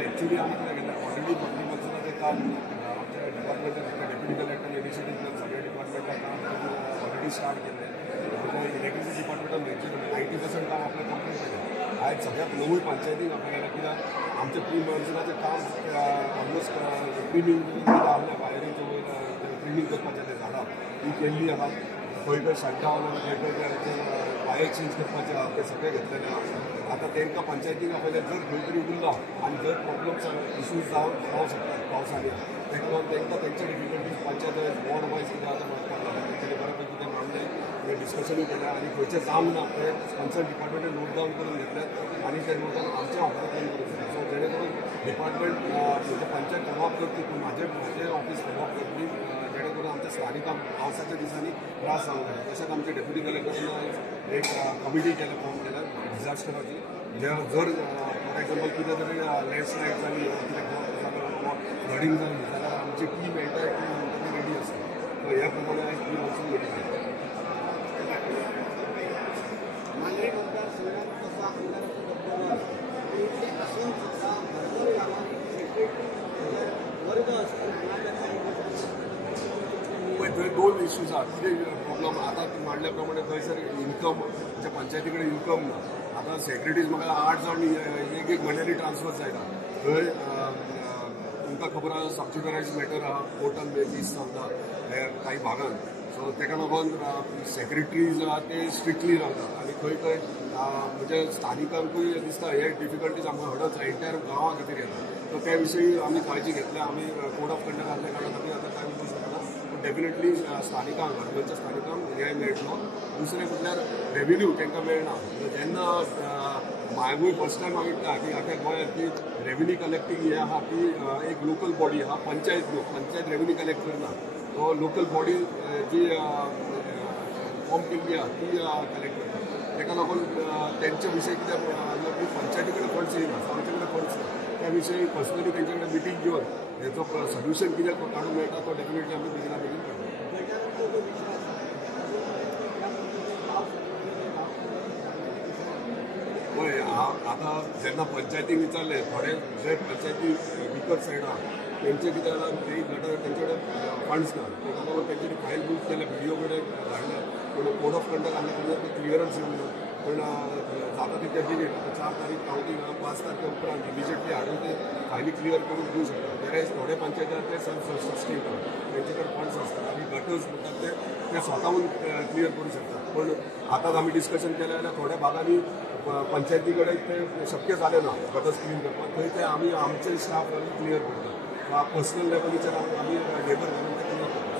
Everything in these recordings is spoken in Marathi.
ॲक्च्युली आम्ही काय केलं ऑलरेडी मंत्रिमंडळाचं ते काम आमच्या डिपार्टमेंटच्या डेप्युटी कलेक्टर इनिशिएटिव्ह घेऊन सगळ्या डिपार्टमेंटला काम ऑलरेडी स्टार्ट केलं आहे. म्हणजे इलेक्ट्रिसिटी डिपार्टमेंटात 90% काम आपलं कंप्लीट केलं आहे. सगळ्यात नवी पंचायतीक आपल्याला कित्याक आमचे प्री मॉन्सुनाचें काम ऑलमोस्ट प्री आपल्या वायरींच्या वयर क्लिनिंग करपाचें तें झाडां ती केल्ली आहा. खंय खंय शटडावन खंय खंय वायर चेंज करपाचें आहा ते सगळें घेतलेलें आहा. आता तांकां पंचायतीक आपल्याला जर खंय तरी उरला आनी जर प्रॉब्लम्स इश्यूज जावंक शकतात पावसांनी ताका लागून तांकां तेंचे डिफिकल्टीज पंचायत वॉर्ड वायज कितें आतां म्हणपाक लागला तेंच्यांनी बऱ्यापैकी तें मांडलें तें डिस्कशनूय केलें आनी खंयचें जावंक ना ते कन्सर्न डिपार्टमेंटान नोट डावन करून घेतल्यात आनी ते नोट डावन आमच्या ऑफिसांतल्यान करून घेतलें. सो जेणे करून डिपार्टमेंट म्हणजे पंचायत फॉलोअप करतली पूण म्हाजें ऑफिस फॉलोअप करतली जेणे करून आमच्या स्थानिकांक पावसाच्या दिसांनी त्रास जावंक जाय. तशेंच आमचे डेप्युटी कलेक्टरान एक कमिटी फॉर्म केल्या डिझास्टराची जर फॉर एक्झाम्पल कितें तरी लँडस्लायड जाली फ्लडींग जाली जाल्यार आमची टीम एंटायर टीम रेडी आसा. सो ह्या प्रमाणे आयज टीम वचून रेडी आसा. थंय दोन इश्यूज आहा. कितें प्रॉब्लम आतां मांडल्या प्रमाणे थंयसर इन्कम म्हणजे पंचायती कडेन इन्कम ना. आतां सेक्रेटरीज म्हाका 8 जाण एक म्हयन्यानी ट्रान्सफर जायना. थंय तुमकां खबर आहा सबसिडरायज मॅटर आहा पोर्टल दीस चलता हे काही भागांत. सो ताका लागून सेक्रेटरीज आहा ते स्ट्रिक्टली रावतात आनी खंय खंय म्हणजे स्थानिकांकूय दिसता हे डिफिकल्टीज आमकां हडच एंटायर गांवां खातीर येता. सो त्या विशयी आमी काळजी घेतल्या. आमी कोड ऑफ कंडक्ट घातल्या कारण आमी आतां काय म्हणूंक शकना डेफिनेटली स्थानिकांक गोंयच्या स्थानिकांक न्याय मेळटलो. दुसरें म्हटल्यार रेव्हेन्यू तांकां मेळना. जेन्ना म्हायगूय फर्स्ट टायम आमी की आख्या गोंयांत की रेव्हेन्यू कलेक्टींग हे आहा ती एक लोकल बॉडी आहा पंचायत रेव्हेन्यू कलेक्ट करना. तो लोकल बॉडी जी फॉर्म केल्ली आहा ती कलेक्ट करता. ताका लागून तेंचे विशयी कितें पंचायती कडेन फंड्स येयना आमचे कडेन फंड्स ना. त्या विशयी पर्सनली तेंचे कडेन मिटींग घेवन हेचो सोल्युशन कितें काडूंक मेळटा तो डेफिनेटली आमी बेगिना बेगीन काडटा. पळय आतां जेन्ना पंचायतीक विचारले थोडे जे पंचायती विकत सायड आहा तेंचे कितें जालां ते गटर तेंचे कडेन फंड्स ना. ताका लागून तेंच्यांनी फायल बूक केले व्हिडिओ कडेन धाडले पूण कोड ऑफ कंडक्ट आसले तेन्ना ते क्लियरन्स येवना. पूण जाता तितके बेगीन 4 तारीख कावंटींग 5 तारखे उपरांत इमिजिएटली हाडून ते फायली क्लियर करून दिवंक शकता. वेरेज थोडे पंचायती ते सेल्फ सस्टेन करतात तेंचे कडेन फंड्स आसतात आनी गटर्स म्हणटात ते स्वताहून क्लियर करूंक शकतात. पूण आतांच आमी डिस्कशन केलें जाल्यार थोड्या भागांनी पंचायती कडेन ते शक्य जालें ना गटर्स क्लीन करपाक. थंय ते आमी आमचे स्टाफ घालून क्लियर करतात. पर्सनल लेवलीचेर आमी लेबर घालून ते क्लियर करतात.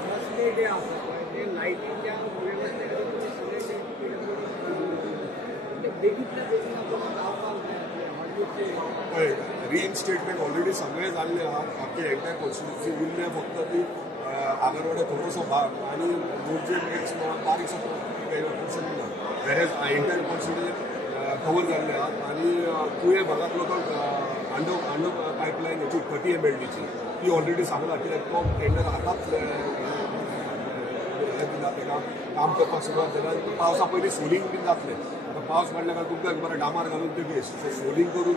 पळय रिइन्स्टेटमेंट ऑलरेडी सगळे जाल्ले आहा. आमचे एंटायर कॉन्स्टिट्युन्सी उरले फक्त ती आगरवाडे थोडोसो भाग आनी मोरजे बारीकसो पोर्शन ना. वेरेज एंटायर कॉन्स्टिट्युन्सी कवर जाल्ले आहात आनी तुये भागांतलो तो अंडर पायपलायन हेची 30 MLDची ती ऑलरेडी सांगला कित्याक तो टेंडर आतांच दिला ताका काम करपाक सुरवात जाल्यार पावसा पयलीं सोलिंग बीन जातलें. आतां पावस पडल्या काय तुमकां बरें डांबार घालून ते बेस्ट सोलिंग करून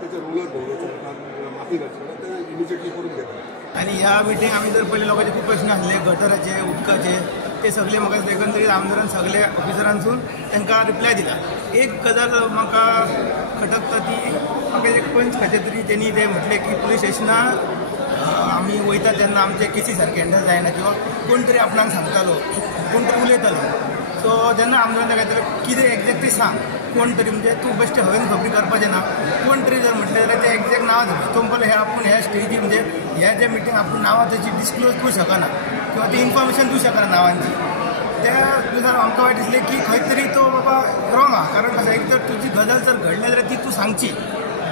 तेचे रोलर भोंवडोवचे पडटा माती घालची पडटा ते इमिजिएटली करून घेतात. आनी ह्या मिटींग आमी जर पयलीं लोकांचे खूब प्रश्न आसले गटराचे उदकाचे ते सगळे म्हाका एकंदरीत आमदारान सगळे ऑफिसरांसून तांकां रिप्लाय दिला. एक गजाल म्हाका खटकता ती म्हाका एक पंच खंयचे तरी तेणी ते म्हटलें की पुलीस स्टेशनार आमी वयता तेन्ना आमचे केसी सारके हँडल जायना किंवा कोण तरी आपणाक सांगतालो कोण तरी उलयतालो. सो जेन्ना आमदारान ताका विचारलें कितें एक्झॅक्टली सांग कोण तरी म्हणजे तूं बेश्टे हवेन खबरी करपाचें ना कोण तरी जर म्हटलें जाल्यार तें एक्झॅक्ट नांवां जाता. तो म्हणपाक हे आपूण ह्या स्टेजी म्हणजे ह्या जे मिटींग आपूण नांवां तेची डिस्क्लोज करूं शकना किंवा ती इन्फॉर्मेशन दिवंक शकना नांवांची. त्या दिसार आमकां वायट दिसलें की खंय तरी तो बाबा रॉंग आहा. कारण कशें एक तर तुजी गजाल जर घडली जाल्यार ती तूं सांगची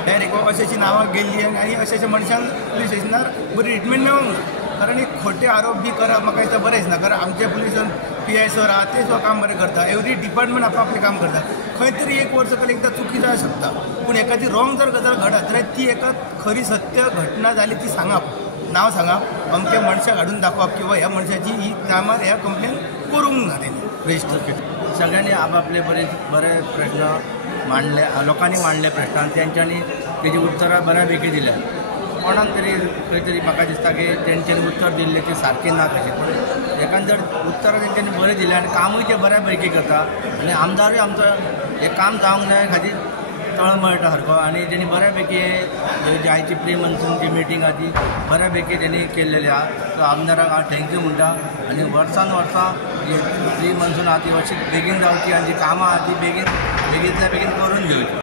डायरेक्ट बाबा अशी नांवां गेल्ली आनी अशा मनशांक पुलीस स्टेशनार बरी ट्रिटमेंट मेळूंक ना. कारण एक खोटे आरोप बी करप म्हाका दिसता बरेंच ना. कारण आमचे पुलीस PI सर आहा ते सुद्दां काम बरें करता. एवरी डिपार्टमेंट आपलें काम करता. खंय तरी एक वर्स जाल्यार एकदां चुकी जावंक शकता पूण एखादी रॉंग जर गजाल घडत जाल्यार ती एका खरी सत्य घटना जाली ती सांगप नांव सांगप अमके मनशाक हाडून दाखोवप किंवा ह्या मनशाची ही टायमार ह्या कंप्लेन करूंक ना तेणी बेस्ट. सगळ्यांनी आपापले बरे प्रश्न मांडले लोकांनी मांडले प्रश्न तेंच्यांनी तेजी उतरां बऱ्यापैकी दिल्या कोणाक तरी खंय तरी म्हाका दिसता की तेंच्यांनी उत्तर दिल्लें तें सारकें ना कशें पूण एकान जर उतरां तेंच्यांनी बरें दिलें आनी कामूय ते बऱ्यापैकी करता आनी आमदारूय आमचो हें काम जावंक जाय खातीर तळमळटा सारको आनी तेणी बऱ्यापैकी जी आयची प्री मॉन्सूनची मिटींग आहा ती बऱ्यापैकी तेणी केल्लेली आहा सो आमदाराक हांव थँक्यू म्हणटा आनी वर्सान वर्सां जी प्री मॉन्सून आहा ती अशी बेगीन जावची आनी जी कामां आहा ती बेगींतल्या बेगीन करून घेवची.